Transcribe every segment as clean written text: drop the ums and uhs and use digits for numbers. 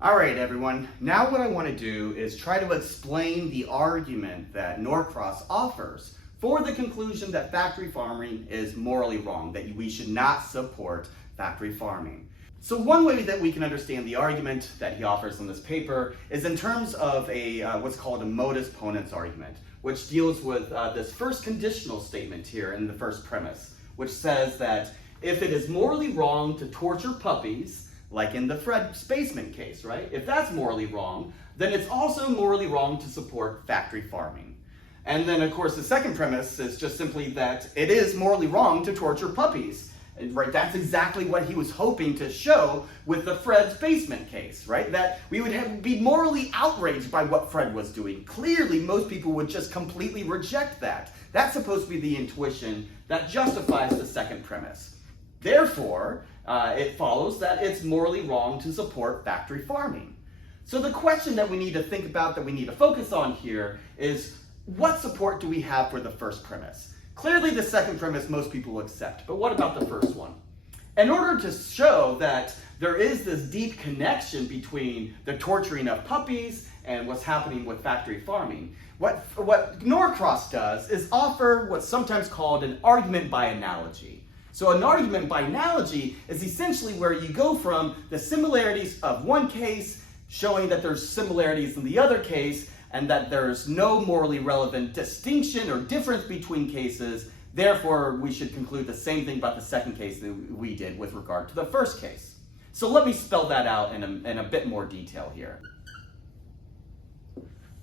All right, everyone. Now what I want to do is try to explain the argument that Norcross offers for the conclusion that factory farming is morally wrong, that we should not support factory farming. So one way that we can understand the argument that he offers in this paper is in terms of what's called a modus ponens argument, which deals with this first conditional statement here in the first premise, which says that if it is morally wrong to torture puppies, like in the Fred Spaceman case, right? If that's morally wrong, then it's also morally wrong to support factory farming. And then, of course, the second premise is just simply that it is morally wrong to torture puppies. Right? That's exactly what he was hoping to show with the Fred Spaceman case, right? That we would be morally outraged by what Fred was doing. Clearly, most people would just completely reject that. That's supposed to be the intuition that justifies the second premise. Therefore, it follows that it's morally wrong to support factory farming. So the question that we need to think about, that we need to focus on here, is what support do we have for the first premise? Clearly the second premise most people accept, but what about the first one? In order to show that there is this deep connection between the torturing of puppies and what's happening with factory farming, what Norcross does is offer what's sometimes called an argument by analogy. So an argument by analogy is essentially where you go from the similarities of one case, showing that there's similarities in the other case, and that there's no morally relevant distinction or difference between cases. Therefore, we should conclude the same thing about the second case that we did with regard to the first case. So let me spell that out in a bit more detail here.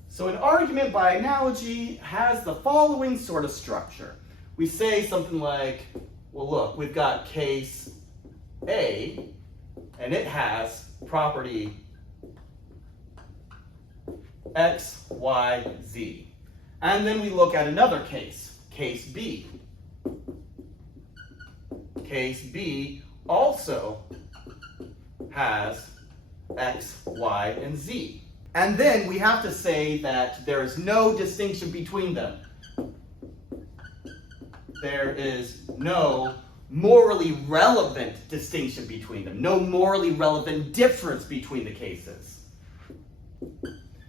So an argument by analogy has the following sort of structure. We say something like, well, look, we've got case A, and it has property X, Y, Z. And then we look at another case, case B. Case B also has X, Y, and Z. And then we have to say that there is no distinction between them. There is no morally relevant distinction between them, no morally relevant difference between the cases.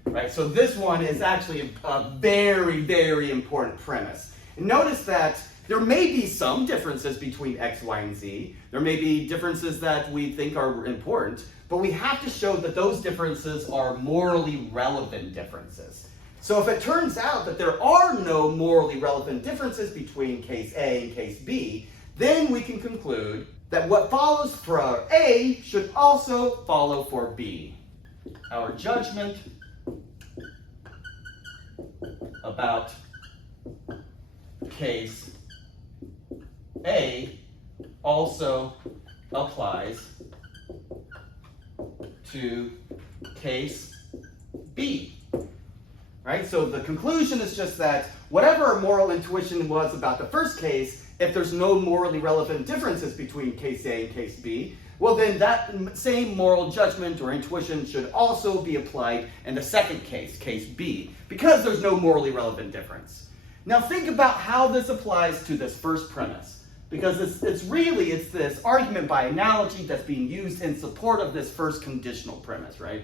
Right? So this one is actually a very, very important premise. And notice that there may be some differences between X, Y, and Z. There may be differences that we think are important, but we have to show that those differences are morally relevant differences. So if it turns out that there are no morally relevant differences between case A and case B, then we can conclude that what follows for A should also follow for B. Our judgment about case A also applies to case B. Right? So the conclusion is just that whatever our moral intuition was about the first case, if there's no morally relevant differences between case A and case B, well then that same moral judgment or intuition should also be applied in the second case, case B, because there's no morally relevant difference. Now think about how this applies to this first premise, because it's this argument by analogy that's being used in support of this first conditional premise, right?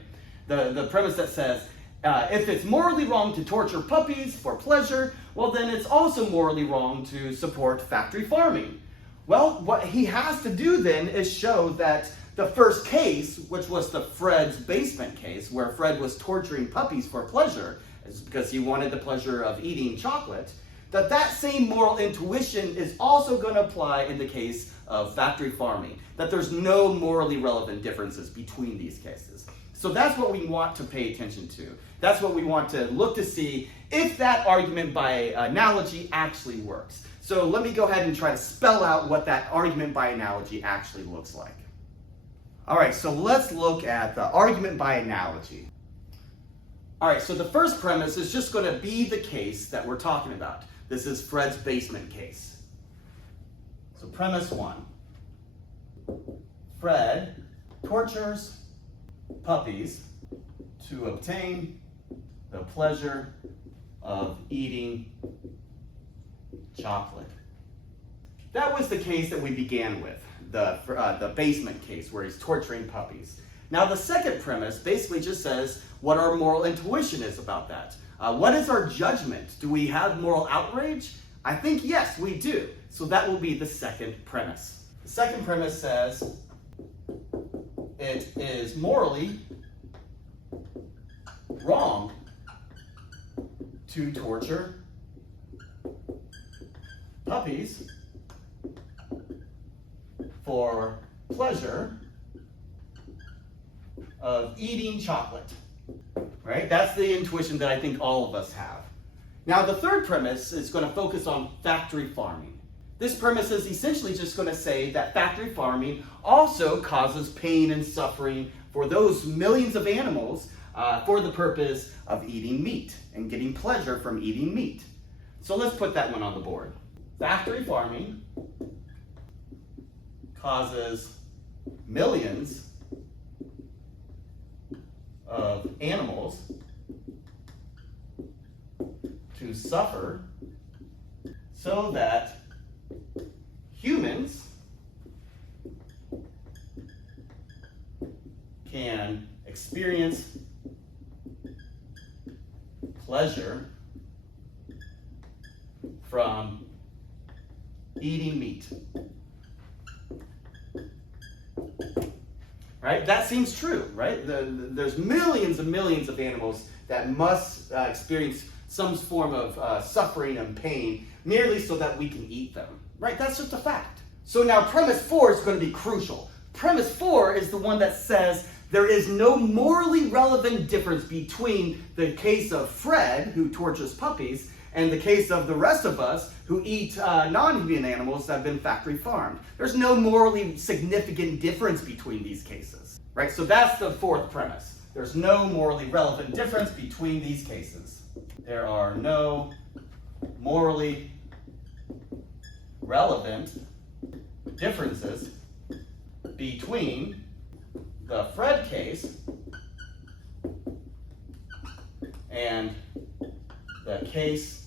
The premise that says, if it's morally wrong to torture puppies for pleasure, well then it's also morally wrong to support factory farming. Well, what he has to do then is show that the first case, which was the Fred's basement case, where Fred was torturing puppies for pleasure, because he wanted the pleasure of eating chocolate, that same moral intuition is also going to apply in the case of factory farming, that there's no morally relevant differences between these cases. So that's what we want to pay attention to. That's what we want to look to see if that argument by analogy actually works. So let me go ahead and try to spell out what that argument by analogy actually looks like. All right, so let's look at the argument by analogy. All right, so the first premise is just going to be the case that we're talking about. This is Fred's basement case. So premise one, Fred tortures puppies to obtain the pleasure of eating chocolate. That was the case that we began with, the basement case where he's torturing puppies. Now the second premise basically just says what our moral intuition is about that. What is our judgment? Do we have moral outrage? I think yes, we do. So that will be the second premise. The second premise says it is morally wrong to torture puppies for pleasure of eating chocolate. Right? That's the intuition that I think all of us have. Now the third premise is going to focus on factory farming. This premise is essentially just going to say that factory farming also causes pain and suffering for those millions of animals for the purpose of eating meat and getting pleasure from eating meat. So let's put that one on the board. Factory farming causes millions of animals to suffer so that humans can experience pleasure from eating meat. Right? That seems true, right? There's millions and millions of animals that must experience some form of suffering and pain merely so that we can eat them. Right? That's just a fact. So now premise 4 is going to be crucial. Premise 4 is the one that says there is no morally relevant difference between the case of Fred, who tortures puppies, and the case of the rest of us who eat non-human animals that have been factory farmed. There's no morally significant difference between these cases, right? So that's the fourth premise. There's no morally relevant difference between these cases. There are no morally relevant differences between the Fred case and the case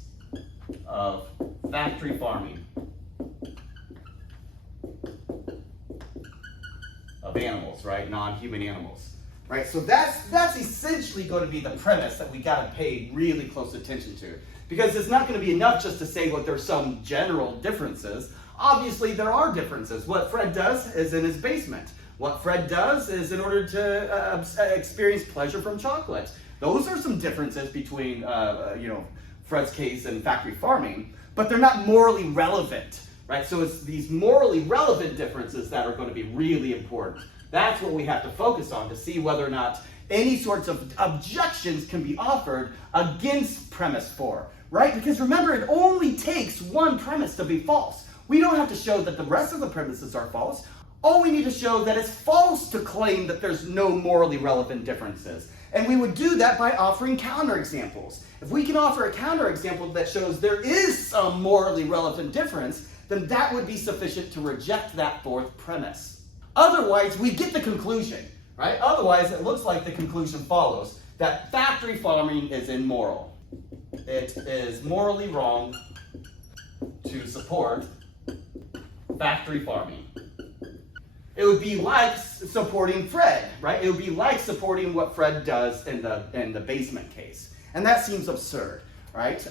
of factory farming of animals, right? Non-human animals, right? So that's essentially going to be the premise that we got to pay really close attention to, because it's not going to be enough just to say, well, there's some general differences. Obviously, there are differences. What Fred does is in his basement. What Fred does is in order to experience pleasure from chocolate. Those are some differences between, Fred's case and factory farming, but they're not morally relevant, right? So it's these morally relevant differences that are going to be really important. That's what we have to focus on to see whether or not any sorts of objections can be offered against premise 4, right? Because remember, it only takes one premise to be false. We don't have to show that the rest of the premises are false. All we need to show that it's false to claim that there's no morally relevant differences. And we would do that by offering counterexamples. If we can offer a counterexample that shows there is some morally relevant difference, then that would be sufficient to reject that fourth premise. Otherwise, we get the conclusion, right? Otherwise, it looks like the conclusion follows that factory farming is immoral. It is morally wrong to support factory farming. It would be like supporting Fred, right? It would be like supporting what Fred does in the basement case. And that seems absurd, right?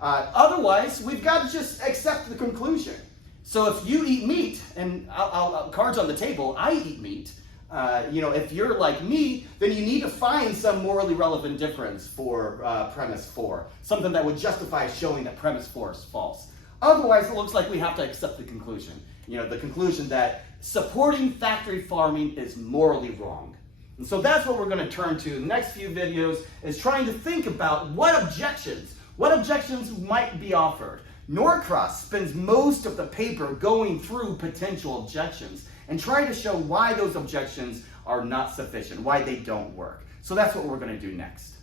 Otherwise, we've got to just accept the conclusion. So if you eat meat, and cards on the table, I eat meat. If you're like me, then you need to find some morally relevant difference for premise 4. Something that would justify showing that premise 4 is false. Otherwise, it looks like we have to accept the conclusion. The conclusion that supporting factory farming is morally wrong. And so that's what we're going to turn to. The next few videos is trying to think about what objections might be offered. Norcross spends most of the paper going through potential objections and trying to show why those objections are not sufficient, why they don't work. So that's what we're going to do next.